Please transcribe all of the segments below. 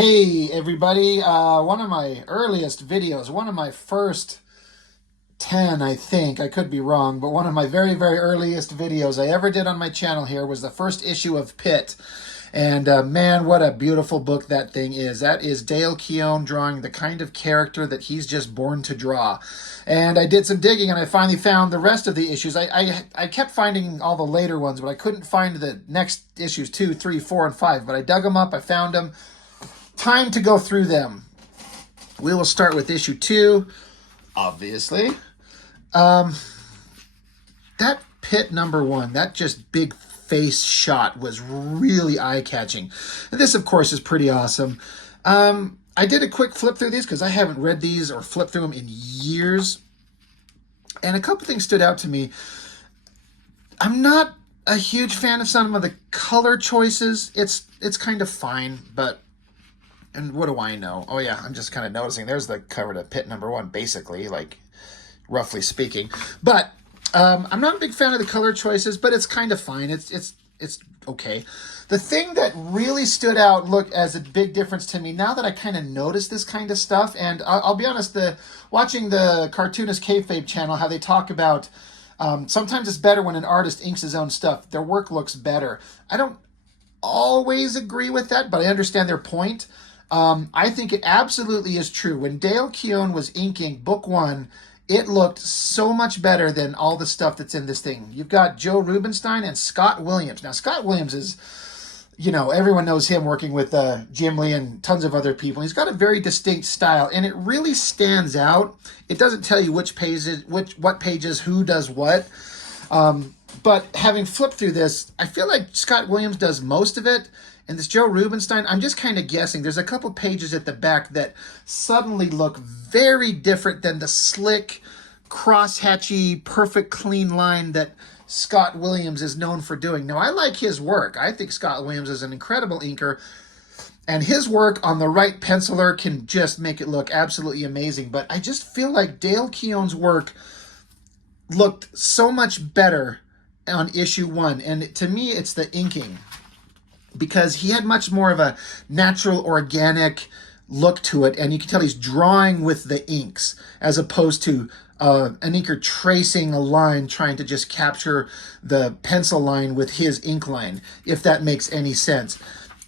Hey everybody, one of my earliest videos, one of my first 10, I think, I could be wrong, but one of my very earliest videos I ever did on my channel here was the first issue of PITT. And man, what a beautiful book that thing is. That is Dale Keown drawing the kind of character that he's just born to draw. And I did some digging and I finally found the rest of the issues. I kept finding all the later ones, but I couldn't find the next issues 2, 3, 4, and 5. But I dug them up, I found them. Time to go through them. We will start with issue 2, obviously. That PITT number 1, that just big face shot was really eye-catching. This, of course, is pretty awesome. I did a quick flip through these because I haven't read these or flipped through them in years. And a couple things stood out to me. I'm not a huge fan of some of the color choices. It's kind of fine, but... And what do I know? Oh yeah, I'm just kind of noticing. There's the cover to PITT number 1, basically, like, roughly speaking. But I'm not a big fan of the color choices, but it's kind of fine. It's okay. The thing that really stood out, look, as a big difference to me, now that I kind of noticed this kind of stuff, and I'll be honest, watching the Cartoonist Kayfabe channel, how they talk about sometimes it's better when an artist inks his own stuff. Their work looks better. I don't always agree with that, but I understand their point. I think it absolutely is true. When Dale Keown was inking book 1, it looked so much better than all the stuff that's in this thing. You've got Joe Rubinstein and Scott Williams. Now, Scott Williams is, you know, everyone knows him working with Jim Lee and tons of other people. He's got a very distinct style, and it really stands out. It doesn't tell you which pages, what pages, who does what. But having flipped through this, I feel like Scott Williams does most of it. And this Joe Rubinstein, I'm just kind of guessing. There's a couple pages at the back that suddenly look very different than the slick, crosshatchy, perfect, clean line that Scott Williams is known for doing. Now, I like his work. I think Scott Williams is an incredible inker. And his work on the right penciler can just make it look absolutely amazing. But I just feel like Dale Keown's work looked so much better on issue 1. And to me, it's the inking, because he had much more of a natural, organic look to it, and you can tell he's drawing with the inks, as opposed to an inker tracing a line, trying to just capture the pencil line with his ink line, if that makes any sense.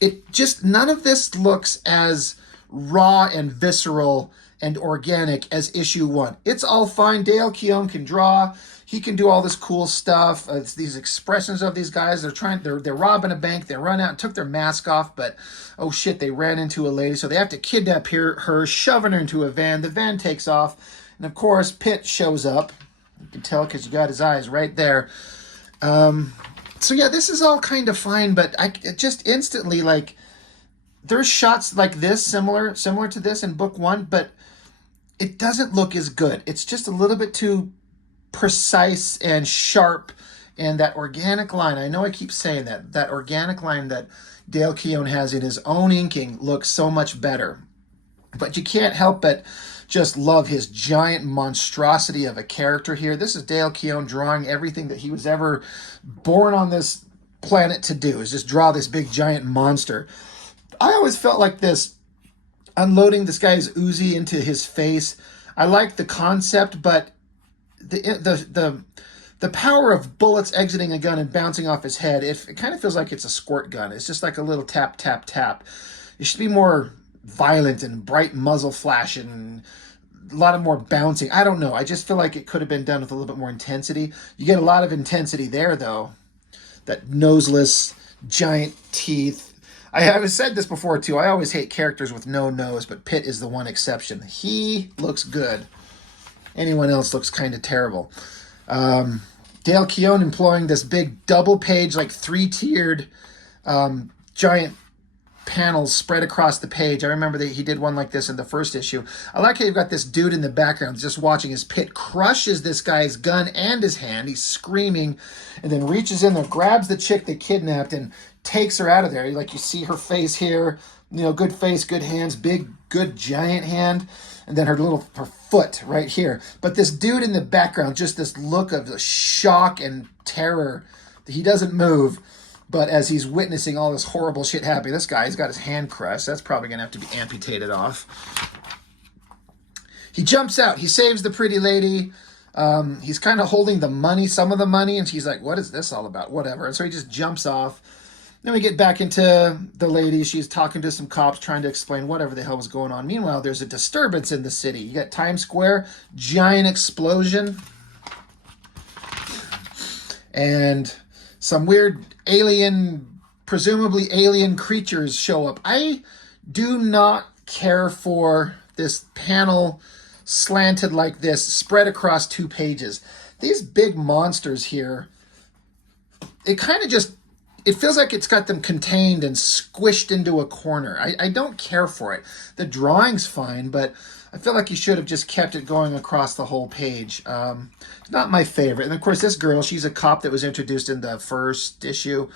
It just, none of this looks as raw and visceral and organic as issue 1. It's all fine. Dale Keown can draw. He can do all this cool stuff. It's these expressions of these guys. They're robbing a bank. They run out and took their mask off, but oh shit, they ran into a lady, so they have to kidnap her, shoving her into a van. The van takes off, and of course, PITT shows up. You can tell because you got his eyes right there. So yeah, this is all kind of fine, but it just instantly, like, there's shots like this, similar to this in book 1, but it doesn't look as good. It's just a little bit too precise and sharp, and that organic line, I know I keep saying that organic line that Dale Keown has in his own inking looks so much better. But you can't help but just love his giant monstrosity of a character here. This is Dale Keown drawing everything that he was ever born on this planet to do, is just draw this big giant monster. I always felt like this, unloading this guy's Uzi into his face, I like the concept, but the power of bullets exiting a gun and bouncing off his head, it kind of feels like it's a squirt gun. It's just like a little tap, tap, tap. It should be more violent and bright muzzle flash and a lot of more bouncing. I don't know. I just feel like it could have been done with a little bit more intensity. You get a lot of intensity there, though. That noseless, giant teeth. I have said this before, too. I always hate characters with no nose, but PITT is the one exception. He looks good. Anyone else looks kind of terrible. Dale Keown employing this big double page, like 3-tiered giant panels spread across the page. I remember that he did one like this in the first issue. I like how you've got this dude in the background just watching as PITT crushes this guy's gun and his hand. He's screaming and then reaches in there, grabs the chick they kidnapped and takes her out of there. Like, you see her face here, you know, good face, good hands, big, good giant hand. And then her foot right here. But this dude in the background, just this look of shock and terror. He doesn't move. But as he's witnessing all this horrible shit happening, this guy's got his hand crushed. That's probably going to have to be amputated off. He jumps out. He saves the pretty lady. He's kind of holding the money, some of the money, and she's like, what is this all about? Whatever. And so he just jumps off. Then we get back into the lady. She's talking to some cops, trying to explain whatever the hell was going on. Meanwhile, there's a disturbance in the city. You got Times Square, giant explosion, and some weird alien, presumably alien creatures show up. I do not care for this panel slanted like this, spread across 2 pages. These big monsters here, it kind of just, it feels like it's got them contained and squished into a corner. I don't care for it. The drawing's fine, but I feel like you should have just kept it going across the whole page. It's not my favorite. And of course, this girl, she's a cop that was introduced in the first issue.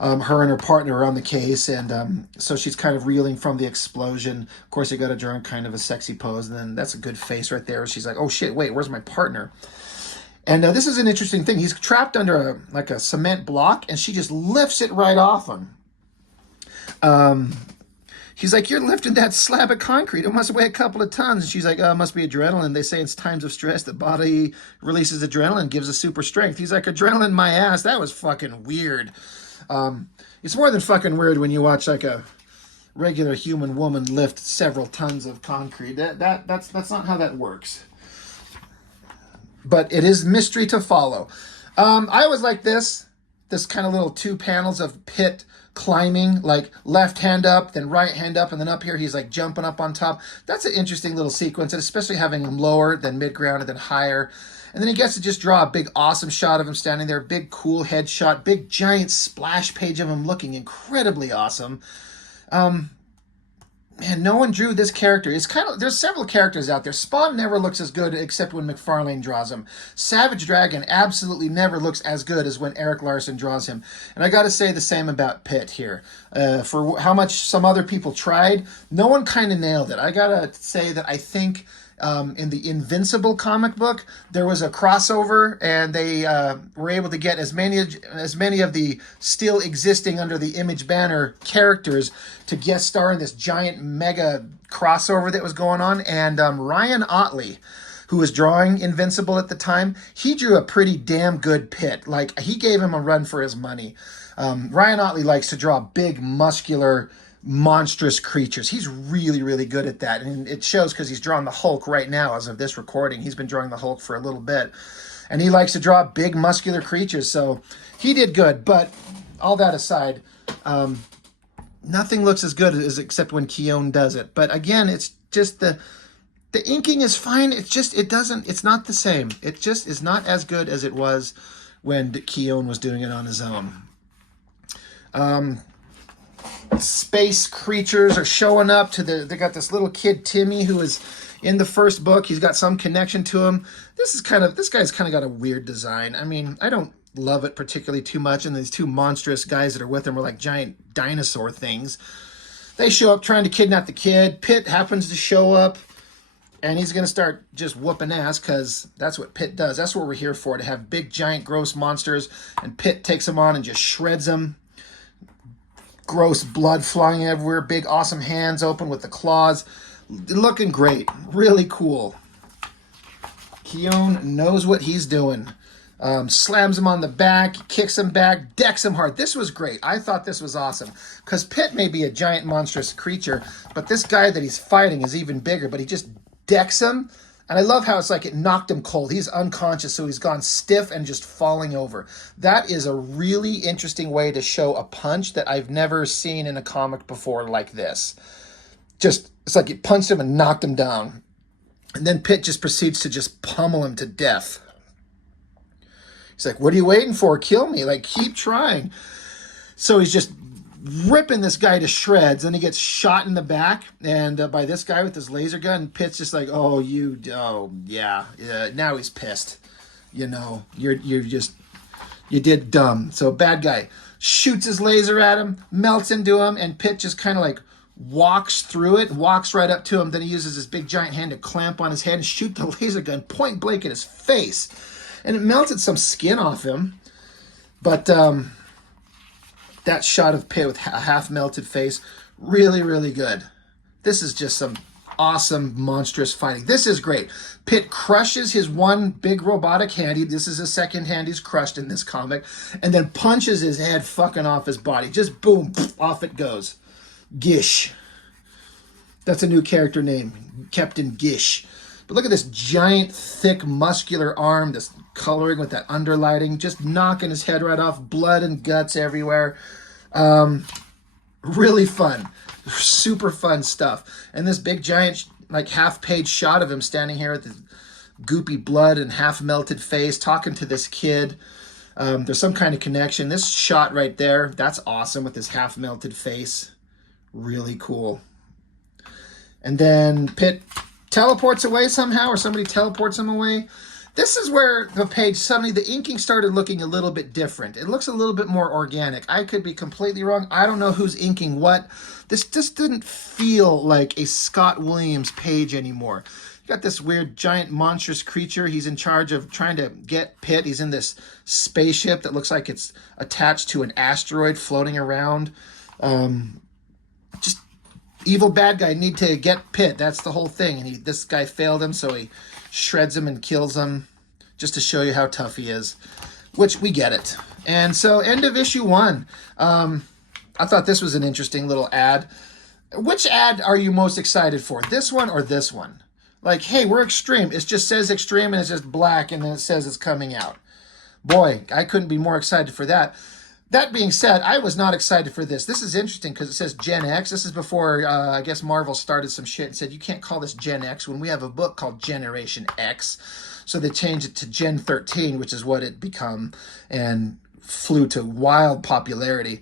Her and her partner are on the case, and so she's kind of reeling from the explosion. Of course, you got to draw in kind of a sexy pose, and then that's a good face right there. She's like, oh shit, wait, where's my partner? And this is an interesting thing. He's trapped under a cement block, and she just lifts it right off him. He's like, you're lifting that slab of concrete. It must weigh a couple of tons. And she's like, oh, it must be adrenaline. They say it's times of stress. The body releases adrenaline, gives us super strength. He's like, adrenaline my ass. That was fucking weird. It's more than fucking weird when you watch like a regular human woman lift several tons of concrete. That's not how that works. But it is mystery to follow. I always like this kind of little 2 panels of PITT climbing, like left hand up, then right hand up, and then up here he's like jumping up on top. That's an interesting little sequence, and especially having him lower, then mid-ground, and then higher. And then he gets to just draw a big awesome shot of him standing there, big cool headshot, big giant splash page of him looking incredibly awesome. Man, no one drew this character. It's kind of, there's several characters out there. Spawn never looks as good except when McFarlane draws him. Savage Dragon absolutely never looks as good as when Eric Larson draws him. And I got to say the same about PITT here. For how much some other people tried, no one kind of nailed it. I got to say that I think in the Invincible comic book, there was a crossover, and they were able to get as many of the still existing under the Image banner characters to guest star in this giant mega crossover that was going on. And Ryan Otley, who was drawing Invincible at the time, he drew a pretty damn good PITT. Like, he gave him a run for his money. Ryan Otley likes to draw big, muscular, monstrous creatures. He's really, really good at that. And it shows because he's drawing the Hulk right now as of this recording. He's been drawing the Hulk for a little bit. And he likes to draw big, muscular creatures. So he did good. But all that aside, nothing looks as good as except when Keown does it. But again, it's just the inking is fine. It's just, it's not the same. It just is not as good as it was when Keown was doing it on his own. Space creatures are showing up they got this little kid Timmy who is in the first book. He's got some connection to him. This guy's kind of got a weird design. I mean, I don't love it particularly too much, and these 2 monstrous guys that are with him are like giant dinosaur things. They show up trying to kidnap the kid. PITT happens to show up, and he's going to start just whooping ass because that's what PITT does. That's what we're here for, to have big, giant, gross monsters, and PITT takes them on and just shreds them. Gross blood flying everywhere, big awesome hands open with the claws. Looking great, really cool. Keown knows what he's doing. Slams him on the back, kicks him back, decks him hard. This was great. I thought this was awesome. Because PITT may be a giant monstrous creature, but this guy that he's fighting is even bigger, but he just decks him. And I love how it's like it knocked him cold. He's unconscious, so he's gone stiff and just falling over. That is a really interesting way to show a punch that I've never seen in a comic before like this. Just, it's like it punched him and knocked him down. And then PITT just proceeds to just pummel him to death. He's like, what are you waiting for? Kill me. Like, keep trying. So he's just ripping this guy to shreds, and he gets shot in the back and by this guy with his laser gun. PITT's just like, oh yeah, now he's pissed, you did dumb. So bad guy shoots his laser at him, melts into him, and PITT just kind of like walks through it, walks right up to him. Then he uses his big giant hand to clamp on his head and shoot the laser gun point blank at his face, and it melted some skin off him. But that shot of Pitt with a half melted face, really, really good. This is just some awesome, monstrous fighting. This is great. Pitt crushes his one big robotic hand. This is his second hand he's crushed in this comic. And then punches his head fucking off his body. Just boom, off it goes. Gish. That's a new character name. Captain Gish. But look at this giant, thick, muscular arm, this coloring with that underlighting, just knocking his head right off, blood and guts everywhere. Really fun. Super fun stuff. And this big, giant, like half-page shot of him standing here with his goopy blood and half-melted face, talking to this kid. There's some kind of connection. This shot right there, that's awesome with his half-melted face. Really cool. And then Pitt teleports away somehow, or somebody teleports him away. This is where the page, suddenly the inking started looking a little bit different. It looks a little bit more organic. I could be completely wrong. I don't know who's inking what. This just didn't feel like a Scott Williams page anymore. You got this weird, giant, monstrous creature. He's in charge of trying to get Pitt. He's in this spaceship that looks like it's attached to an asteroid floating around. Just evil bad guy need to get Pitt. That's the whole thing. And this guy failed him, so he shreds him and kills him just to show you how tough he is, which we get it. And so end of issue 1. I thought this was an interesting little ad. Which ad are you most excited for? This one or this one? Like, hey, we're Extreme. It just says Extreme and it's just black and then it says it's coming out. Boy, I couldn't be more excited for that. That being said, I was not excited for this. This is interesting because it says Gen X. This is before, I guess, Marvel started some shit and said, you can't call this Gen X when we have a book called Generation X. So they changed it to Gen 13, which is what it become, and flew to wild popularity.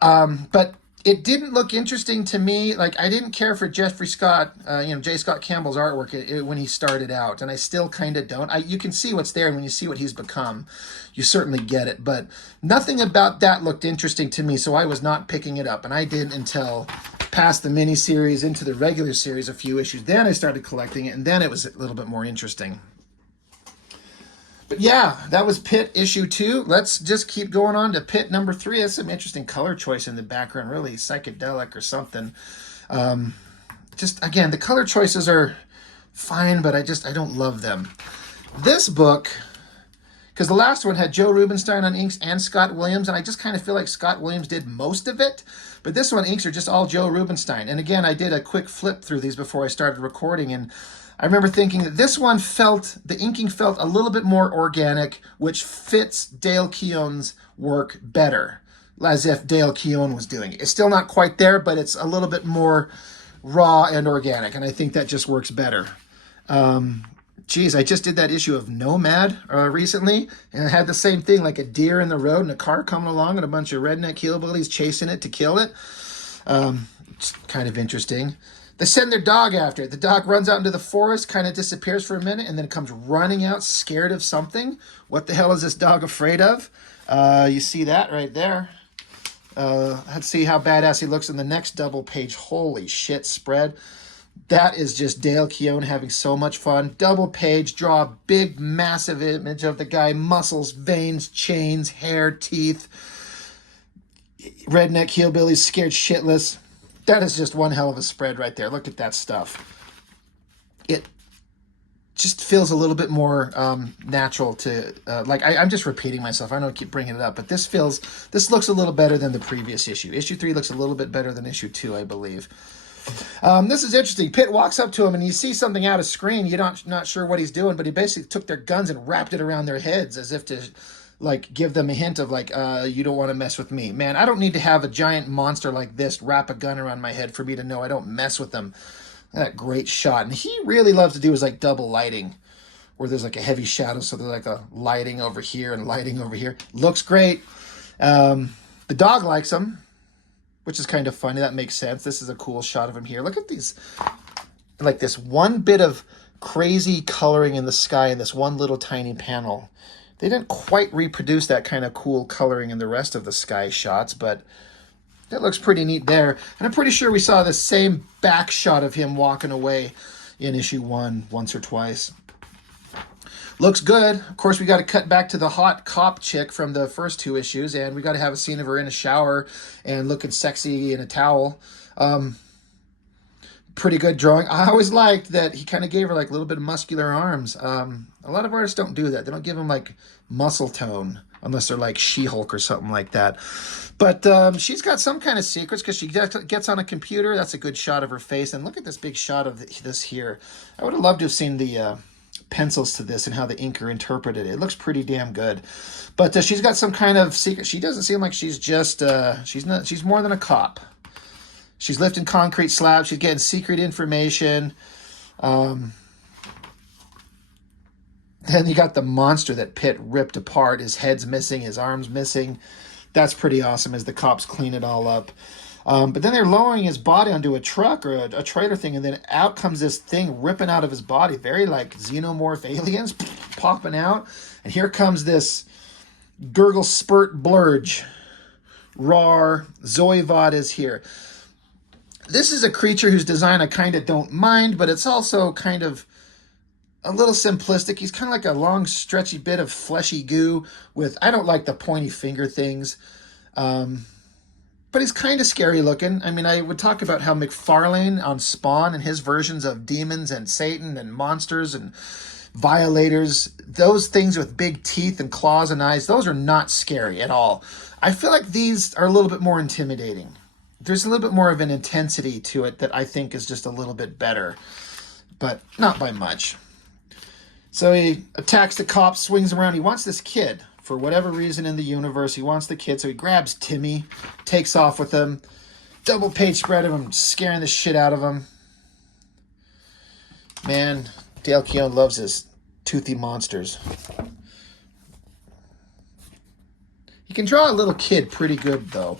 But it didn't look interesting to me. Like, I didn't care for Jeffrey Scott, J. Scott Campbell's artwork when he started out, and I still kind of don't. You can see what's there, and when you see what he's become, you certainly get it. But nothing about that looked interesting to me, so I was not picking it up, and I didn't until past the miniseries into the regular series, a few issues. Then I started collecting it, and then it was a little bit more interesting. But yeah, that was Pitt issue 2. Let's just keep going on to Pitt number 3. That's some interesting color choice in the background, really psychedelic or something. Just, again, the color choices are fine, but I don't love them. This book, because the last one had Joe Rubinstein on inks and Scott Williams, and I just kind of feel like Scott Williams did most of it. But this one, inks are just all Joe Rubinstein. And again, I did a quick flip through these before I started recording, and I remember thinking that this one the inking felt a little bit more organic, which fits Dale Keown's work better, as if Dale Keown was doing it. It's still not quite there, but it's a little bit more raw and organic, and I think that just works better. Geez, I just did that issue of Nomad recently, and it had the same thing, like a deer in the road and a car coming along and a bunch of redneck hillbillies chasing it to kill it. It's kind of interesting. They send their dog after it. The dog runs out into the forest, kind of disappears for a minute, and then it comes running out scared of something. What the hell is this dog afraid of? You see that right there. Let's see how badass he looks in the next double page. Holy shit spread. That is just Dale Keown having so much fun. Double page, draw a big, massive image of the guy. Muscles, veins, chains, hair, teeth. Redneck hillbillies scared shitless. That is just one hell of a spread right there. Look at that stuff. It just feels a little bit more natural to, I'm just repeating myself. I know I keep bringing it up, but this looks a little better than the previous issue. Issue 3 looks a little bit better than issue 2, I believe. This is interesting. Pitt walks up to him and you see something out of screen. You're not sure what he's doing, but he basically took their guns and wrapped it around their heads as if to give them a hint of you don't want to mess with me. Man, I don't need to have a giant monster like this wrap a gun around my head for me to know I don't mess with them. That great shot. And he really loves to do is double lighting, where there's a heavy shadow, so there's a lighting over here and lighting over here. Looks great. The dog likes him, which is kind of funny. That makes sense. This is a cool shot of him here. Look at these, this one bit of crazy coloring in the sky in this one little tiny panel. They didn't quite reproduce that kind of cool coloring in the rest of the sky shots, but that looks pretty neat there. And I'm pretty sure we saw the same back shot of him walking away in issue 1 once or twice. Looks good. Of course, we got to cut back to the hot cop chick from the first 2 issues, and we got to have a scene of her in a shower and looking sexy in a towel. Pretty good drawing. I always liked that he kind of gave her like a little bit of muscular arms. A lot of artists don't do that. They don't give them like muscle tone unless they're like She-Hulk or something like that. But she's got some kind of secrets because she gets on a computer. That's a good shot of her face. And look at this big shot of this here. I would have loved to have seen the pencils to this and how the inker interpreted it. It looks pretty damn good. But she's got some kind of secret. She doesn't seem like she's just, she's more than a cop. She's lifting concrete slabs. She's getting secret information. Then you got the monster that Pitt ripped apart. His head's missing. His arm's missing. That's pretty awesome as the cops clean it all up. But then they're lowering his body onto a truck or a trailer thing, and then out comes this thing ripping out of his body. Very like xenomorph aliens popping out. And here comes this gurgle spurt blurge. Rawr. Zoivod is here. This is a creature whose design I kind of don't mind, but it's also kind of a little simplistic. He's kind of like a long, stretchy bit of fleshy goo with, I don't like the pointy finger things, but he's kind of scary looking. I mean, I would talk about how McFarlane on Spawn and his versions of demons and Satan and monsters and violators, those things with big teeth and claws and eyes, those are not scary at all. I feel like these are a little bit more intimidating. There's a little bit more of an intensity to it that I think is just a little bit better, but not by much. So he attacks the cops, swings around. He wants this kid. For whatever reason in the universe, he wants the kid. So he grabs Timmy, takes off with him. Double page spread of him, scaring the shit out of him. Man, Dale Keown loves his toothy monsters. He can draw a little kid pretty good, though.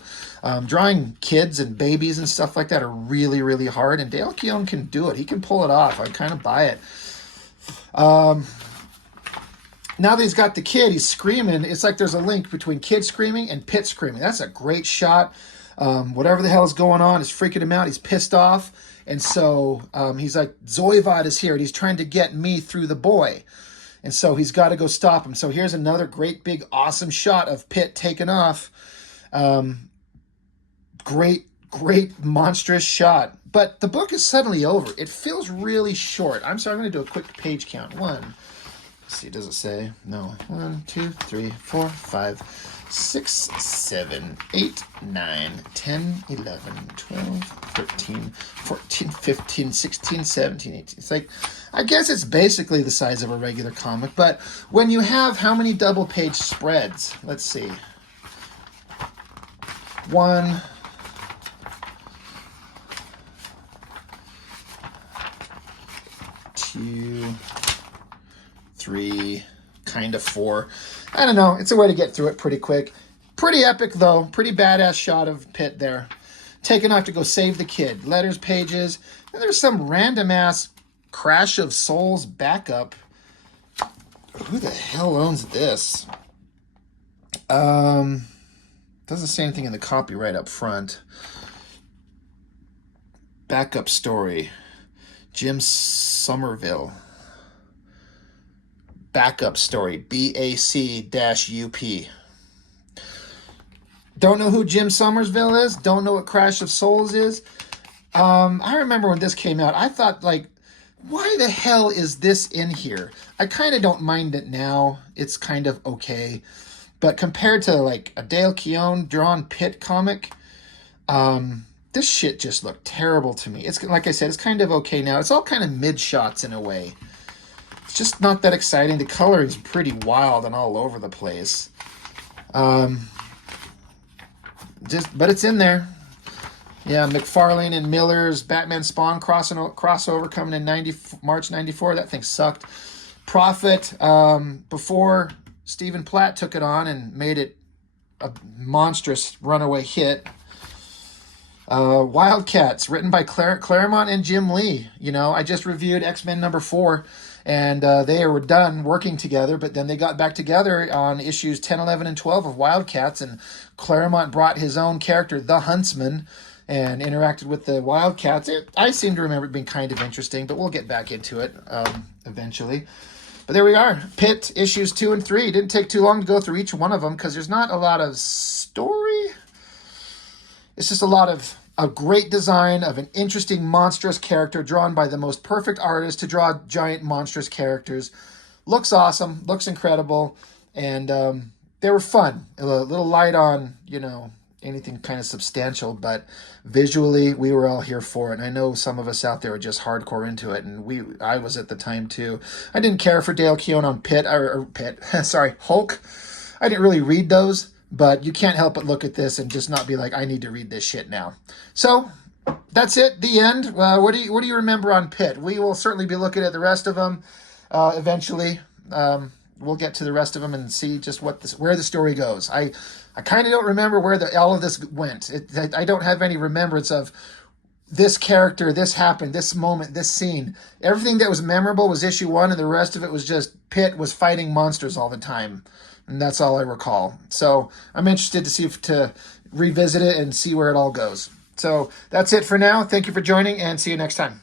Drawing kids and babies and stuff like that are really, really hard, and Dale Keown can do it. He can pull it off. I kind of buy it. Now that he's got the kid, he's screaming. It's like there's a link between kid screaming and Pitt screaming. That's a great shot. Whatever the hell is going on is freaking him out. He's pissed off, and so he's like, Zoivod is here, and he's trying to get me through the boy. And so he's got to go stop him. So here's another great, big, awesome shot of Pitt taking off. Great, monstrous shot. But the book is suddenly over. It feels really short. I'm sorry, I'm going to do a quick page count. Let's see, does it say? No. 1, 2, 3, 4, 5, 6, 7, 8, 9, 10, 11, 12, 13, 14, 15, 16, 17, 18. It's like, I guess it's basically the size of a regular comic, but when you have how many double page spreads? Let's see. 1, 2, 3, kind of 4. I don't know. It's a way to get through it pretty quick. Pretty epic, though. Pretty badass shot of Pitt there. Taking off to go save the kid. Letters pages. And there's some random-ass Crash of Souls backup. Who the hell owns this? Doesn't say anything in the copyright up front. Backup story. Jim Somerville. Backup story. BAC-UP. Don't know who Jim Somerville is. Don't know what Crash of Souls is. I remember when this came out, I thought, like, why the hell is this in here? I kind of don't mind it now. It's kind of okay. But compared to, like, a Dale Keown drawn Pitt comic, this shit just looked terrible to me. It's like I said, it's kind of okay now. It's all kind of mid shots in a way. It's just not that exciting. The coloring's pretty wild and all over the place. But it's in there. Yeah, McFarlane and Miller's Batman Spawn crossover coming in March 94. That thing sucked. Prophet, before Stephen Platt took it on and made it a monstrous runaway hit. Wildcats, written by Claremont and Jim Lee. You know, I just reviewed X-Men #4, and they were done working together, but then they got back together on issues 10, 11, and 12 of Wildcats, and Claremont brought his own character, the Huntsman, and interacted with the Wildcats. I seem to remember it being kind of interesting, but we'll get back into it eventually. But there we are. PITT issues 2 and 3. It didn't take too long to go through each one of them because there's not a lot of story. It's just a lot of a great design of an interesting, monstrous character drawn by the most perfect artist to draw giant, monstrous characters. Looks awesome. Looks incredible. And they were fun. A little light on, anything kind of substantial, but visually we were all here for it. And I know some of us out there are just hardcore into it, and I was at the time too. I didn't care for Dale Keown on Hulk. I didn't really read those, but you can't help but look at this and just not be like, I need to read this shit now. So that's it. The end. What do you remember on PITT? We will certainly be looking at the rest of them eventually. We'll get to the rest of them and see just where the story goes. I kind of don't remember where all of this went. I don't have any remembrance of this character, this happened, this moment, this scene. Everything that was memorable was issue 1, and the rest of it was just PITT was fighting monsters all the time. And that's all I recall. So I'm interested to revisit it and see where it all goes. So that's it for now. Thank you for joining, and see you next time.